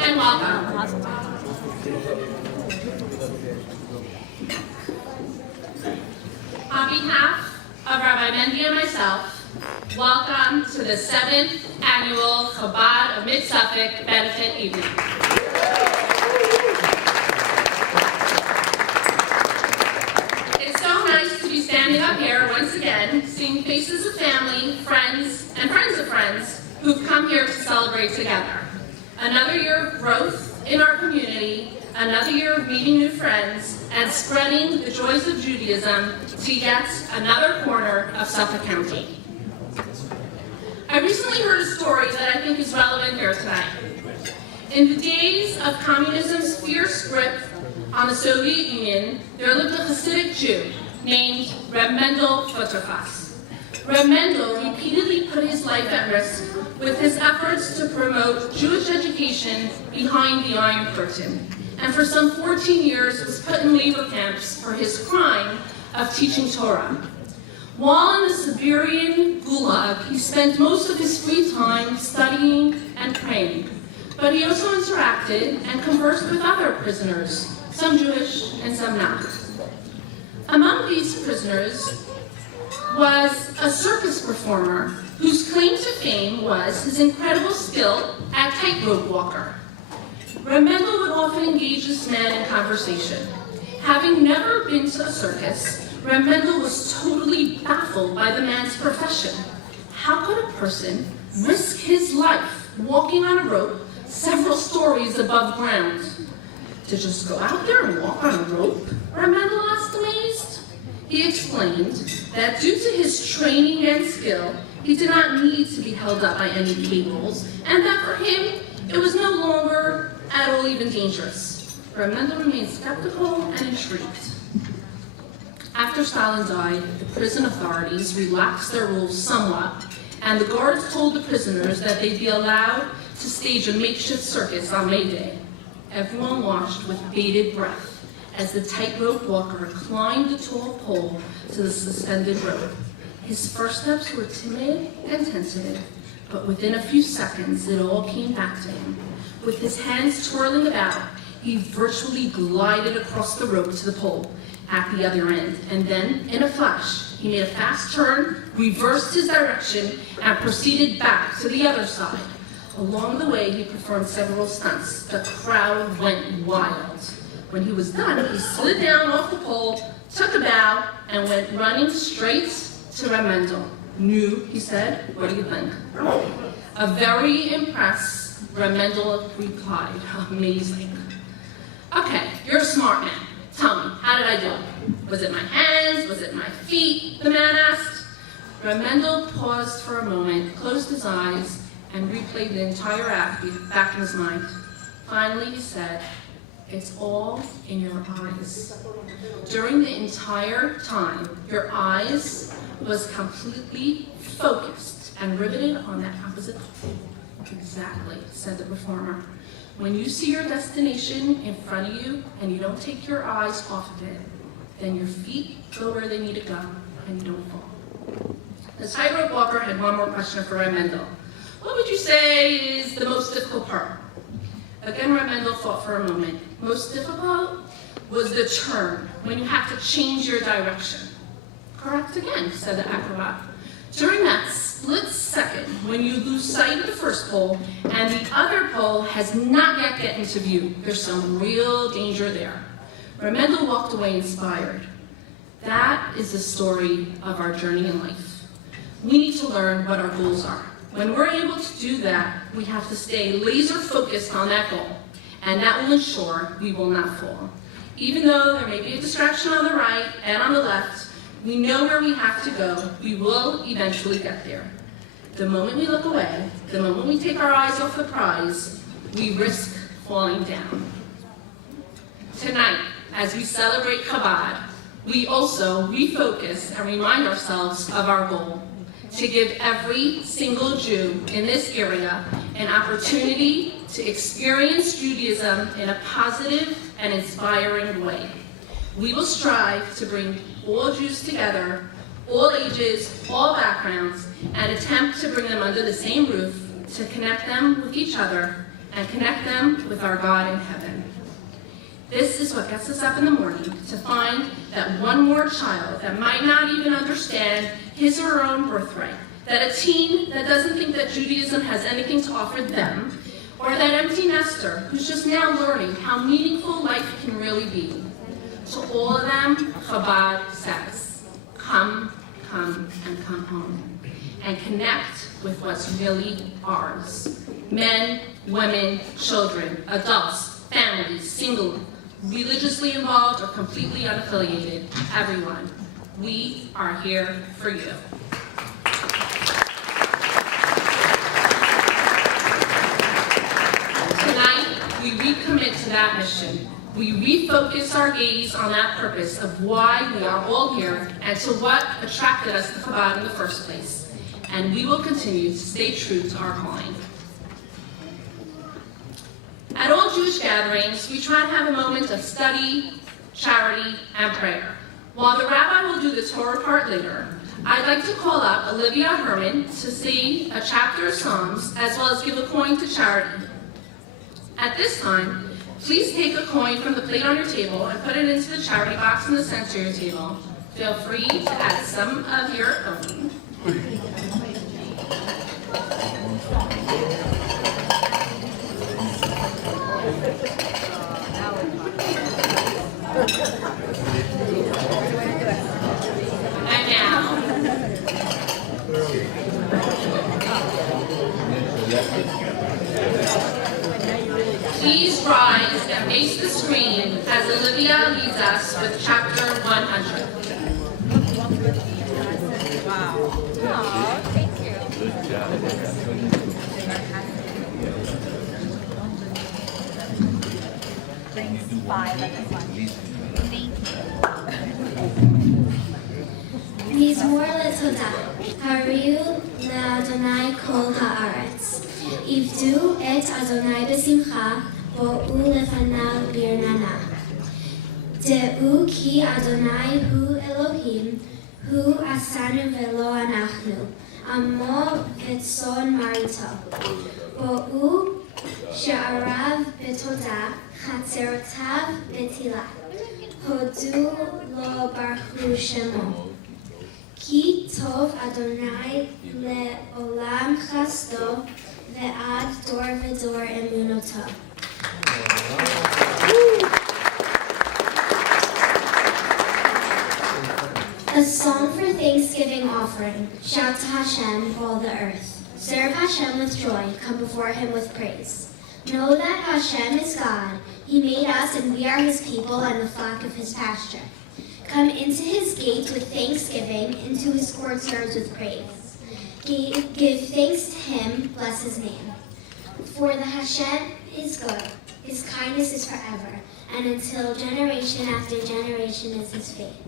and welcome. On behalf of Rabbi Mendy and myself, welcome to the 7th Annual Chabad of Mid-Suffolk Benefit Evening. It's so nice to be standing up here once again, seeing faces of family, friends, and friends of friends who've come here to celebrate together. Another year of growth in our community, another year of meeting new friends, and spreading the joys of Judaism to yet another corner of Suffolk County. I recently heard a story that I think is relevant here tonight. In the days of communism's fierce grip on the Soviet Union, there lived a Hasidic Jew named Reb Mendel Futterfass. Reb Mendel repeatedly put his life at risk with his efforts to promote Jewish education behind the Iron Curtain, and for some 14 years was put in labor camps for his crime of teaching Torah. While in the Siberian Gulag, he spent most of his free time studying and praying, but he also interacted and conversed with other prisoners, some Jewish and some not. Among these prisoners was a circus performer whose claim to fame was his incredible skill at tightrope walker. Reb Mendel would often engage this man in conversation. Having never been to a circus, Reb Mendel was totally baffled by the man's profession. How could a person risk his life walking on a rope several stories above ground? To just go out there and walk on a rope? Reb Mendel asked, amazed. He explained that due to his training and skill, he did not need to be held up by any cables, and that for him, it was no longer at all even dangerous. Reb Mendel remained skeptical and intrigued. After Stalin died, the prison authorities relaxed their rules somewhat, and the guards told the prisoners that they'd be allowed to stage a makeshift circus on May Day. Everyone watched with bated breath as the tightrope walker climbed the tall pole to the suspended rope. His first steps were timid and tentative, but within a few seconds, it all came back to him. With his hands twirling about, he virtually glided across the rope to the pole at the other end, and then, in a flash, he made a fast turn, reversed his direction, and proceeded back to the other side. Along the way, he performed several stunts. The crowd went wild. When he was done, he slid down off the pole, took a bow, and went running straight to Reb Mendel. "Nu," he said, "what do you think?" A very impressed Reb Mendel replied, "Amazing." "Okay, you're a smart man. Tell me, how did I do it? Was it my hands? Was it my feet?" the man asked. Reb Mendel paused for a moment, closed his eyes, and replayed the entire act back in his mind. Finally, he said, "It's all in your eyes." During the entire time, your eyes was completely focused and riveted on that opposite pole. "Exactly," said the performer. "When you see your destination in front of you and you don't take your eyes off of it, then your feet go where they need to go and you don't fall." The tightrope walker had one more question for Reb Mendel. "What would you say is the most difficult part?" Again, Reb Mendel thought for a moment. Most difficult was the turn, when you have to change your direction. "Correct again," said the acrobat. "During that split second, when you lose sight of the first pole and the other pole has not yet get into view, there's some real danger there." Reb Mendel walked away inspired. That is the story of our journey in life. We need to learn what our goals are. When we're able to do that, we have to stay laser focused on that goal, and that will ensure we will not fall. Even though there may be a distraction on the right and on the left, we know where we have to go. We will eventually get there. The moment we look away, the moment we take our eyes off the prize, we risk falling down. Tonight, as we celebrate Chabad, we also refocus and remind ourselves of our goal: to give every single Jew in this area an opportunity to experience Judaism in a positive and inspiring way. We will strive to bring all Jews together, all ages, all backgrounds, and attempt to bring them under the same roof, to connect them with each other, and connect them with our God in heaven. This is what gets us up in the morning, to find that one more child that might not even understand his or her own birthright, that a teen that doesn't think that Judaism has anything to offer them, or that empty nester who's just now learning how meaningful life can really be. To all of them, Chabad says, come, and come home, and connect with what's really ours. Men, women, children, adults, families, single, religiously involved or completely unaffiliated, everyone. We are here for you. Tonight, we recommit to that mission. We refocus our gaze on that purpose of why we are all here and to what attracted us to Chabad in the first place. And we will continue to stay true to our calling. At all Jewish gatherings, we try to have a moment of study, charity, and prayer. While the rabbi will do the Torah part later, I'd like to call up Olivia Herman to sing a chapter of Psalms, as well as give a coin to charity. At this time, please take a coin from the plate on your table and put it into the charity box in the center of your table. Feel free to add some of your own. And now, please rise and face the screen as Olivia leads us with chapter 100. Wow. Oh, thank you. Good job. Thanks, 5 at this one. Thank you. מזמור לתודה, הריעו לאדוני כל הארץ. עבדו את אדוני בשמחה, בואו לפניו ברננה. דעו כי אדוני הוא אלוהים, הוא עשנו ולא אנחנו, עמו וצאן מרעיתו. בואו שעריו בתודה, חצרותיו בתהילה. הודו לו ברכו שמו. כי טוב אדוני לעולם חסדו, ועד דור ודור אמונתו. A song for Thanksgiving offering. Shout to Hashem, all the earth. Serve Hashem with joy. Come before him with praise. Know that Hashem is God. He made us and we are his people and the flock of his pasture. Come into his gates with thanksgiving, into his courts with praise. Give thanks to him, bless his name. For the Hashem is good, his kindness is forever, and until generation after generation is his faith.